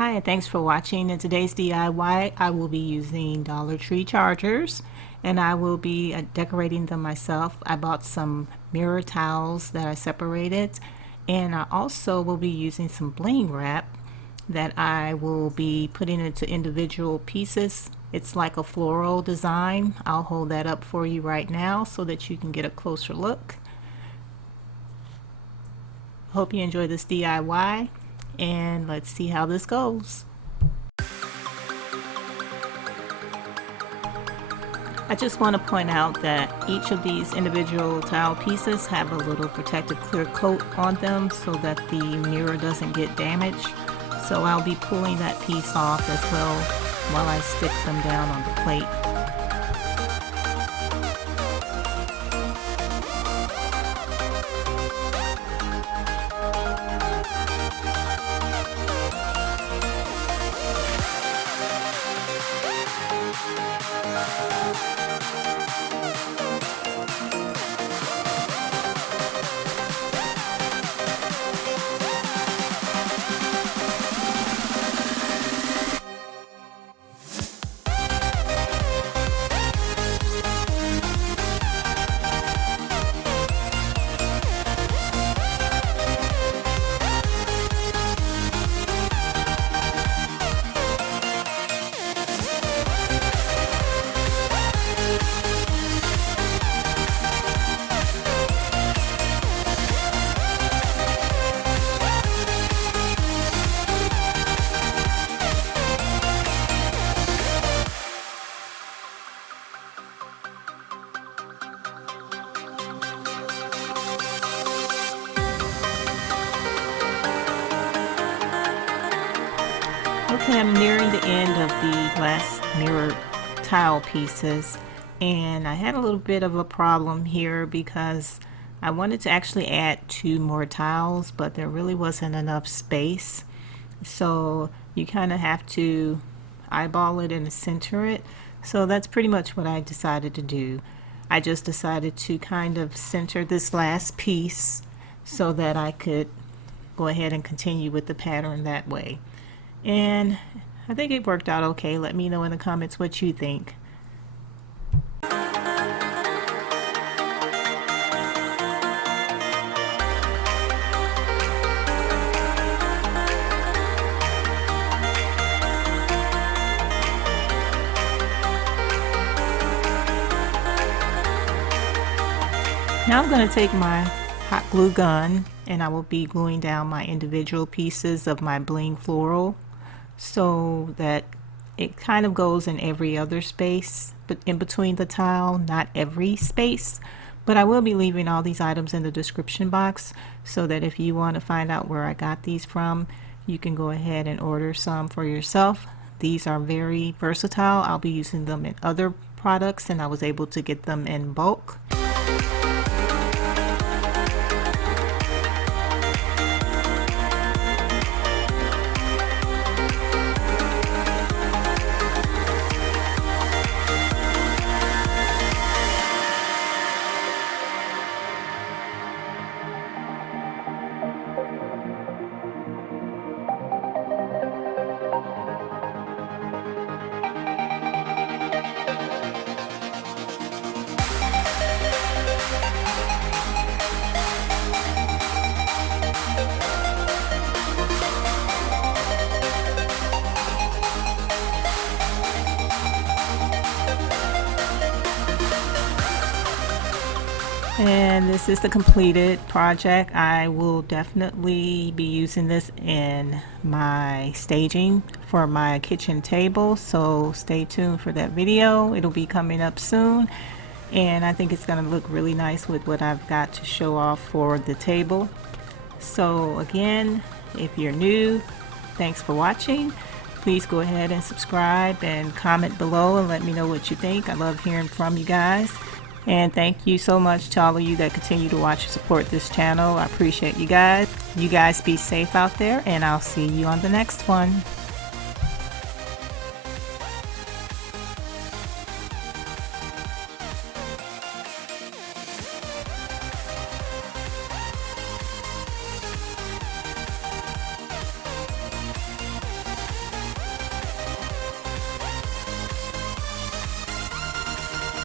Hi, and thanks for watching. In today's DIY, I will be using Dollar Tree chargers, and I will be decorating them myself. I bought some mirror towels that I separated, and I also will be using some bling wrap that I will be putting into individual pieces. It's like a floral design. I'll hold that up for you right now so that you can get a closer look. Hope you enjoy this DIY, and let's see how this goes. I just want to point out that each of these individual tile pieces have a little protective clear coat on them so that the mirror doesn't get damaged. So I'll be pulling that piece off as well while I stick them down on the plate. Okay, I'm nearing the end of the glass mirror tile pieces, and I had a little bit of a problem here because I wanted to actually add 2 more tiles, but there really wasn't enough space. So you kind of have to eyeball it and center it. So that's pretty much what I decided to do. I just decided to kind of center this last piece so that I could go ahead and continue with the pattern that way. And I think it worked out okay. Let me know in the comments what you think. Now I'm going to take my hot glue gun and I will be gluing down my individual pieces of my bling floral so that it kind of goes in every other space but in between the tile, not every space. But I will be leaving all these items in the description box so that if you want to find out where I got these from, you can go ahead and order some for yourself. These are very versatile. I'll be using them in other products and I was able to get them in bulk. And this is the completed project. I will definitely be using this in my staging for my kitchen table, so stay tuned for that video. It'll be coming up soon, and I think it's going to look really nice with what I've got to show off for the table. So again, if you're new, thanks for watching. Please go ahead and subscribe and comment below and let me know what you think. I love hearing from you guys. And thank you so much to all of you that continue to watch and support this channel. I appreciate you guys. You guys be safe out there, and I'll see you on the next one.